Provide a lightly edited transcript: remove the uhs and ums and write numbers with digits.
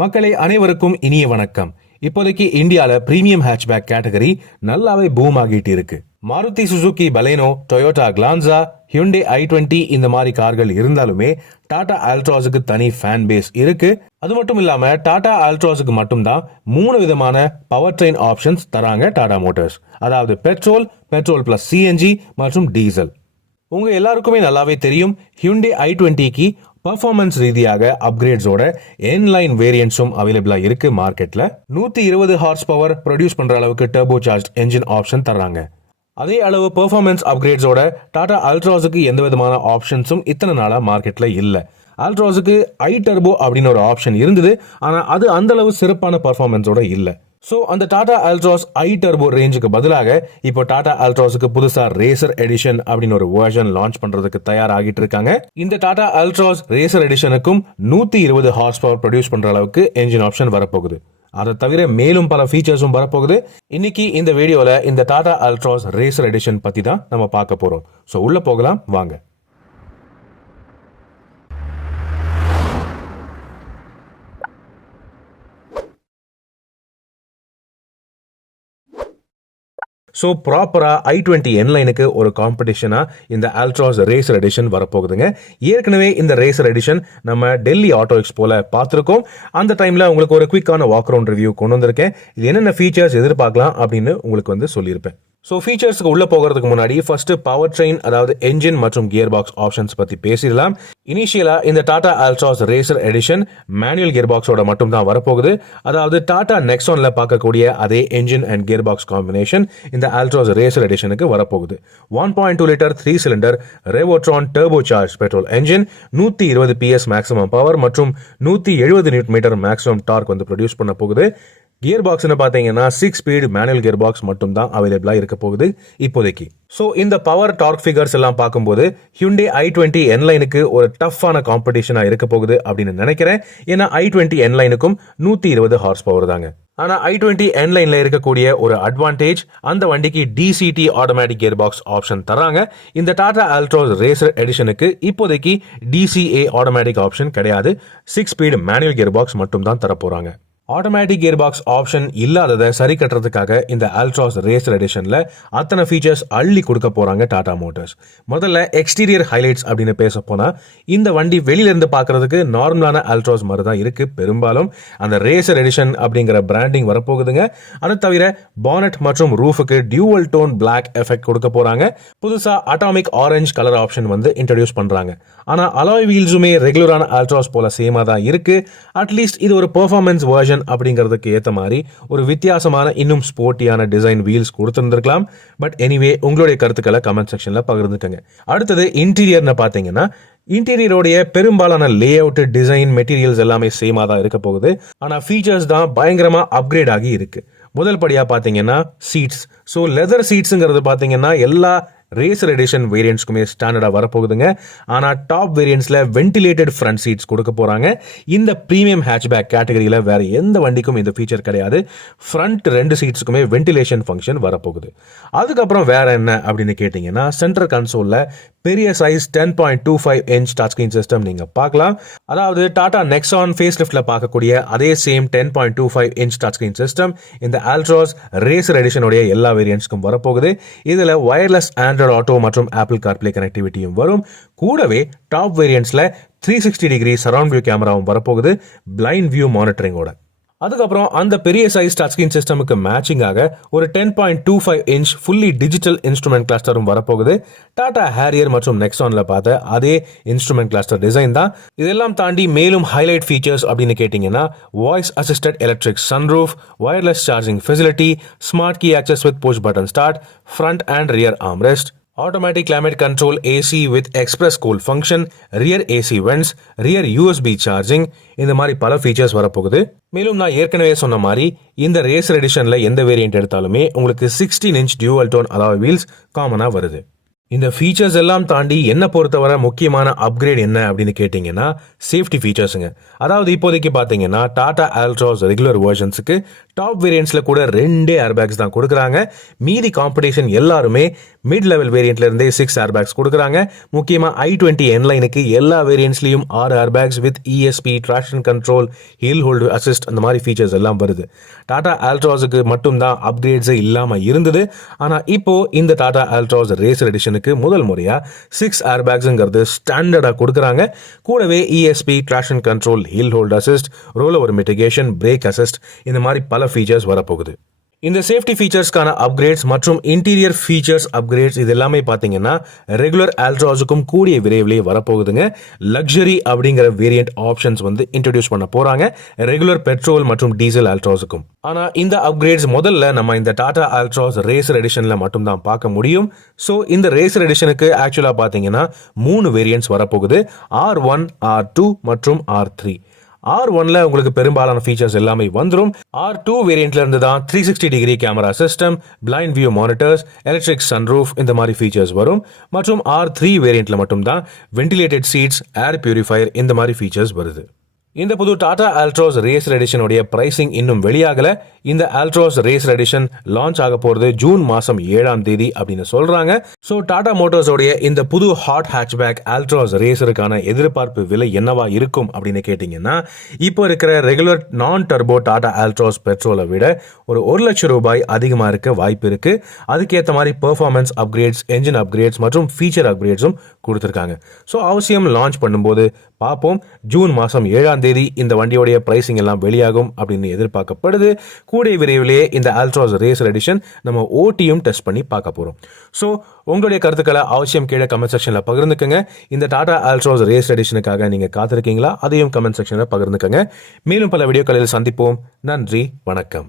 மக்களே அனைவருக்கும் இனிய வணக்கம். இப்போதைக்கு இந்தியால பிரீமியம் ஹேட்ச்பேக் கேட்டகரி நல்லாவே பூம் ஆகிட்டு இருக்கு. Maruti Suzuki Baleno, Toyota Glanza, Hyundai i20 இந்த மாதிரி கார்கள் இருந்தாலுமே டாடா ஆல்ட்ராஸுக்கு தனி ஃபேன் பேஸ் இருக்கு. அது மட்டும் இல்லாம டாடா ஆல்ட்ராஸுக்கு மட்டும்தான் 3 விதமான பவர் ட்ரெயின் ஆப்ஷன்ஸ் தராங்க டாடா மோட்டார்ஸ். அதாவது பெட்ரோல் பிளஸ் சிஎன்ஜி மற்றும் டீசல். உங்க எல்லாருக்குமே நல்லாவே தெரியும், ஹியூண்டே i20க்கு பர்ஃபார்மன்ஸ் ரீதியாக அப்கிரேட்ஸோட என்லைன் வேரியன்ட்ஸும் அவைலபிளா இருக்கு மார்க்கெட்ல. 120 ஹார்ஸ் பவர் ப்ரொடியூஸ் பண்ற அளவுக்கு டர்போ சார்ஜ் என்ஜின் ஆப்ஷன் தர்றாங்க. அதே அளவு பெர்ஃபார்மன்ஸ் அப்கிரேட்ஸோட டாடா அல்ட்ராஸுக்கு எந்த விதமான ஆப்ஷன்ஸும் இத்தனை நாளா மார்க்கெட்ல இல்ல. அல்ட்ராஸுக்கு ஐ டர்போ அப்படின்னு ஒரு ஆப்ஷன் இருந்தது, ஆனா அது அந்த அளவு சிறப்பான பெர்ஃபார்மன்ஸோட இல்ல. சோ அந்த டாடா அல்ட்ராஸ் ஐ டர்போ ரேஞ்சுக்கு பதிலாக இப்போ டாடா அல்ட்ராஸுக்கு புதுசா ரேசர் எடிஷன் அப்படின்னு ஒரு வெர்ஷன் லான்ச் பண்றதுக்கு தயாராகிட்டு இருக்காங்க. இந்த டாடா அல்ட்ராஸ் ரேசர் எடிஷனுக்கும் 120 ஹார்ஸ் பவர் ப்ரொடியூஸ் பண்ற அளவுக்கு என்ஜின் ஆப்ஷன் வரப்போகுது. அதை தவிர மேலும் பல ஃபீச்சர்ஸும் வரப்போகுது. இன்னைக்கு இந்த வீடியோல இந்த டாடா அல்ட்ராஸ் ரேசர் எடிஷன் பத்தி தான் நம்ம பார்க்க போறோம். சோ உள்ள போகலாம் வாங்க. ஸோ ப்ராப்பரா i20 என்லைனுக்கு ஒரு காம்படிஷனா இந்த ஆல்ட்ராஸ் ரேசர் எடிஷன் வரப்போகுதுங்க. ஏற்கனவே இந்த ரேசர் எடிஷன் நம்ம டெல்லி ஆட்டோ எக்ஸ்போல பார்த்துருக்கோம். அந்த டைம்ல உங்களுக்கு ஒரு குவிக்கான வாக் அரவுண்ட் ரிவ்யூ கொண்டு வந்திருக்கேன். இது என்னென்ன ஃபீச்சர்ஸ் எதிர்பார்க்கலாம் அப்படின்னு உங்களுக்கு சொல்லியிருப்பேன். ஸோ ஃபீச்சர்ஸ்க்கு உள்ள போகிறதுக்கு முன்னாடி ஃபர்ஸ்ட் பவர் ட்ரெயின், அதாவது என்ஜின் மற்றும் கியர் பாக்ஸ் ஆப்ஷன்ஸ் பத்தி பேசிடலாம். இனிஷியலா இந்த Tata Altroz racer edition manual gear பாக்ஸோட மட்டும் தான் வரப்போகுது. அதாவது டாடா நெக்ஸான்ல பார்க்கக்கூடிய அதே engine and gear box combination இந்த அல்ட்ராஸ் ரேசர் எடிஷனுக்கு வரப்போகுது. 1.2 litre 3 cylinder Revotron turbo charge petrol engine, 120 PS maximum power மற்றும் 170 newton metre maximum torque produce பண்ண போகுது. கியர் பாக்ஸ்னு பார்த்தீங்கன்னா 6 ஸ்பீட் மேனுவல் கியர் பாக்ஸ் மட்டும் தான் அவைலபிளா இருக்க போகுது இப்போதைக்கு. ஸோ இந்த பவர் டார்க் ஃபிகர்ஸ் எல்லாம் பார்க்கும்போது ஹியூண்டே i20 என்லைனுக்கு ஒரு டஃப்பான காம்படிஷனா இருக்க போகுது அப்படின்னு நினைக்கிறேன். ஏன்னா i20 என்லைனுக்கும் 120 ஹார்ஸ் பவர் தாங்க. ஆனா i20 என்லைன்ல இருக்கக்கூடிய ஒரு அட்வான்டேஜ், அந்த வண்டிக்கு DCT automatic gear box option தராங்க. இந்த டாடா அல்ட்ராஸ் ரேசர் எடிஷனுக்கு இப்போதைக்கு DCA ஆட்டோமேட்டிக் ஆப்ஷன் கிடையாது. 6 ஸ்பீட் மேனுவல் கியர் பாக்ஸ் மட்டும் தான் தரப்போறாங்க. ஆட்டோமேட்டிக் கியர் பாக்ஸ் ஆப்ஷன் இல்லாததை சரி கட்டுறதுக்காக இந்த அல்ட்ராஸ் ரேசர் எடிஷன்ல அத்தனை ஃபீச்சர்ஸ் அள்ளி கொடுக்க போறாங்க டாடா மோட்டார்ஸ். முதல்ல எக்ஸ்டீரியர் ஹைலைட்ஸ் அப்படின்னு பேச போனா, இந்த வண்டி வெளியில இருந்து பாக்குறதுக்கு நார்மலான அல்ட்ராஸ் மாதிரி தான் இருக்கு. பெரும்பாலும் அந்த ரேசர் எடிஷன் அப்படிங்கிற பிராண்டிங் வரப்போகுதுங்க. அதை தவிர பானட் மற்றும் ரூஃபுக்கு டியூவல் டோன் பிளாக் எஃபெக்ட் கொடுக்க போறாங்க. புதுசா atomic orange colour option introduce பண்றாங்க. ஆனா அலாய் வீல்ஸுமே ரெகுலரான அல்ட்ராஸ் போல சேமா தான் இருக்கு. அட்லீஸ்ட் இது ஒரு பெர்ஃபார்மன்ஸ் வெர்ஷன் அப்படிங்கிறதுக்கு ஏத்த மாதிரி ஒரு வித்தியாசமான இன்னும் ஸ்போர்ட்டியான டிசைன் வீல்ஸ் கொடுத்திருந்திருக்கலாம். பட் எனிவே, உங்களுடைய கருத்துக்களை கமெண்ட் செக்ஷன்ல பகிர்ந்துக்கங்க. அடுத்தது இன்டீரியர்னு பாத்தீங்கன்னா, இன்டீரியரோடைய பெரும்பாலான லே அவுட், டிசைன், மெட்டீரியல்ஸ் எல்லாமே சேமா தான் இருக்க போகுது. ஆனா ஃபீச்சர்ஸ் தான் பயங்கரமா அப்கிரேட் ஆகி இருக்கு. முதல் படியா பாத்தீங்கன்னா சீட்ஸ். ஸோ லெதர் சீட்ஸுங்கிறது பாத்தீங்கன்னா எல்லா ரேசர் எடிஷன் வேரியன்ட்ஸ்க்குமே ஸ்டாண்டர்டா வரப்போகுதுங்க. ஆனா டாப் வேரியன்ட்ஸ்ல வென்டிலேட்டட் ஃப்ரண்ட் சீட்ஸ் கொடுக்க போறாங்க. இந்த பிரீமியம் ஹேட்ச்பேக் கேட்டகரியில வேற எந்த வண்டிக்கும் இந்த ஃபீச்சர் கிடையாது. ஃப்ரண்ட் 2 சீட்ஸுக்குமே வென்டிலேஷன் ஃபங்க்ஷன் வரப்போகுது. அதுக்கப்புறம் வேற என்ன அப்படின்னு கேட்டீங்கன்னா, சென்டர் கன்சோல்ல பெரிய size 10.25 inch touch screen system நீங்க பார்க்கலாம். அதாவது டாடா நெக்ஸான் ஃபேஸ் லிஃப்ட்ல பார்க்கக்கூடிய அதே same 10.25 inch touch screen system இந்த அல்ட்ராஸ் ரேசர் எடிஷனுடைய எல்லா வேரியன்ட்ஸ்க்கும் வரப்போகுது. இதுல வயர்லெஸ் ஆண்ட்ராய்டு ஆட்டோ மற்றும் ஆப்பிள் கார்ப்ளே கனெக்டிவிட்டியும் வரும். கூடவே டாப் வேரியன்ட்ஸ்ல 360 டிகிரி சரவுண்ட் வியூ கேமராவும் வரப்போகுது, பிளைண்ட் வியூ மானிட்டரிங்கோட. அதுக்கப்புறம் அந்த பெரிய சைஸ் டச் ஸ்கிரீன் சிஸ்டமுக்கு மேட்சிங்காக ஒரு 10.25 இன்ச் ஃபுல்லி டிஜிட்டல் இன்ஸ்ட்ருமெண்ட் கிளஸ்டரும் வரப்போகுது. டாடா ஹேரியர் மற்றும் நெக்ஸான்ல பார்த்த அதே இன்ஸ்ட்ருமெண்ட் கிளஸ்டர் டிசைன் தான். இதெல்லாம் தாண்டி மேலும் ஹைலைட் ஃபீச்சர்ஸ் அப்படின்னு கேட்டீங்கன்னா, voice assisted electric sunroof, wireless charging facility, smart key access with push button start, front and rear armrest, automatic climate control AC with express cool function, rear AC vents, rear USB charging, இந்த மாதிரி பல features வரப்போகுது. மேலும் நான் ஏற்கனவே சொன்ன மாதிரி இந்த ரேசர் எடிஷன்ல எந்த வேரியன்ட் எடுத்தாலுமே உங்களுக்கு 16 inch dual tone alloy wheels காமனா வருது. இந்த ஃபீச்சர்ஸ் எல்லாம் தாண்டி என்ன பொறுத்தவரை முக்கியமான அப்கிரேட் என்ன அப்படின்னு கேட்டீங்கன்னா, சேஃப்டி ஃபீச்சர்ஸுங்க. அதாவது இப்போதைக்கு பாத்தீங்கன்னா டாடா அல்ட்ராஸ் ரெகுலர் வெர்ஷன்ஸுக்கு டாப் வேரியன்ட்ஸ்ல கூட 2 ஏர்பேக்ஸ் தான் கொடுக்குறாங்க. மீதி காம்படிஷன் எல்லாருமே மிட் லெவல் வேரியண்ட்ல இருந்தே 6 ஏர்பேக்ஸ் கொடுக்குறாங்க. முக்கியமா i20 என்லைனுக்கு எல்லா வேரியன்ட்ஸ்லயும் 6 airbags with ESP, traction control, hill hold assist அந்த மாதிரி ஃபீச்சர்ஸ் எல்லாம் வருது. டாடா ஆல்ட்ராஸுக்கு மட்டும்தான் அப்கிரேட்ஸே இல்லாம இருந்தது. ஆனா இப்போ இந்த டாடா ஆல்ட்ராஸ் ரேசர் எடிஷனுக்கு முதல் முறையா 6 ஏர்பேக்ஸ்ங்கிறது ஸ்டாண்டர்டா கொடுக்குறாங்க. கூடவே ESP, traction control, hill hold assist, roll over mitigation, brake assist இந்த மாதிரி பல ஃபீச்சர்ஸ் வரப்போகுது. இந்த சேஃப்டி ஃபீச்சர்ஸ்க்கான அப்கிரேட்ஸ் மற்றும் இன்டீரியர் ஃபீச்சர்ஸ் அப்கிரேட்ஸ் இது எல்லாமே பார்த்தீங்கன்னா ரெகுலர் ஆல்ட்ராஸுக்கும் கூடிய விரைவிலே வரப்போகுதுங்க. லக்ஸரி அப்படிங்கிற வேரியன்ட் ஆப்ஷன்ஸ் வந்து இன்ட்ரடியூஸ் பண்ண போறாங்க ரெகுலர் பெட்ரோல் மற்றும் டீசல் ஆல்ட்ராஸுக்கும். ஆனா இந்த அப்கிரேட்ஸ் முதல்ல நம்ம இந்த டாடா ஆல்ட்ராஸ் ரேசர் எடிஷன்ல மட்டும்தான் பார்க்க முடியும். ஸோ இந்த ரேசர் எடிஷனுக்கு ஆக்சுவலா பார்த்தீங்கன்னா 3 வேரியன்ட்ஸ் வரப்போகுது. R1, R2 மற்றும் R3. R1ல உங்களுக்கு பெரும்பாலான ஃபீச்சர்ஸ் எல்லாமே வந்துடும். R2 வேரியண்ட்ல இருந்து தான் 360 degree camera system, blind view monitors, electric sunroof இந்த மாதிரி ஃபீச்சர்ஸ் வரும். மற்றும் R3 வேரியண்ட்ல மட்டும்தான் வென்டிலேட்டட் சீட்ஸ், ஏர் பியூரிஃபையர் இந்த மாதிரி ஃபீச்சர்ஸ் வருது. இந்த புது டாடா ஆல்ட்ராஸ் ரேசர் எடிஷனுடைய பிரைசிங் இன்னும் வெளியாகல. இந்த ஆல்ட்ராஸ் ரேசர் எடிஷன் லான்ச் ஆக போறது ஜூன் மாசம் 7ஆம் தேதி அப்படின்னு சொல்றாங்க. ஸோ டாடா மோட்டார்ஸோடைய இந்த புது ஹாட் ஹேட்ச்பேக் ஆல்ட்ராஸ் ரேசருக்கான எதிர்பார்ப்பு விலை என்னவா இருக்கும் அப்படின்னு கேட்டீங்கன்னா, இப்போ இருக்கிற ரெகுலர் நான் டர்போ டாடா ஆல்ட்ராஸ் பெட்ரோலை விட ஒரு 1 லட்சம் ரூபாய் அதிகமாக இருக்க வாய்ப்பு இருக்கு. அதுக்கேற்ற மாதிரி பெர்ஃபார்மன்ஸ் அப்கிரேட்ஸ், என்ஜின் அப்கிரேட்ஸ் மற்றும் ஃபீச்சர் அப்கிரேட்ஸும் கொடுத்துருக்காங்க. ஸோ அவசியம் லான்ச் பண்ணும்போது பார்ப்போம். ஜூன் மாதம் 7ஆம் தேதி இந்த வண்டியோடைய பிரைசிங் எல்லாம் வெளியாகும் அப்படின்னு எதிர்பார்க்கப்படுது. கூடிய விரைவிலேயே இந்த ஆல்ட்ராஸ் ரேசர் எடிஷன் நம்ம ஓட்டியும் டெஸ்ட் பண்ணி பார்க்க போகிறோம். ஸோ உங்களுடைய கருத்துக்களை அவசியம் கீழே கமெண்ட் செக்ஷனில் பகிர்ந்துக்கங்க. இந்த டாடா ஆல்ட்ராஸ் ரேசர் எடிஷனுக்காக நீங்கள் காத்திருக்கீங்களா? அதையும் கமெண்ட் செக்ஷனில் பகிர்ந்துக்கங்க. மேலும் பல வீடியோக்களில் சந்திப்போம். நன்றி, வணக்கம்.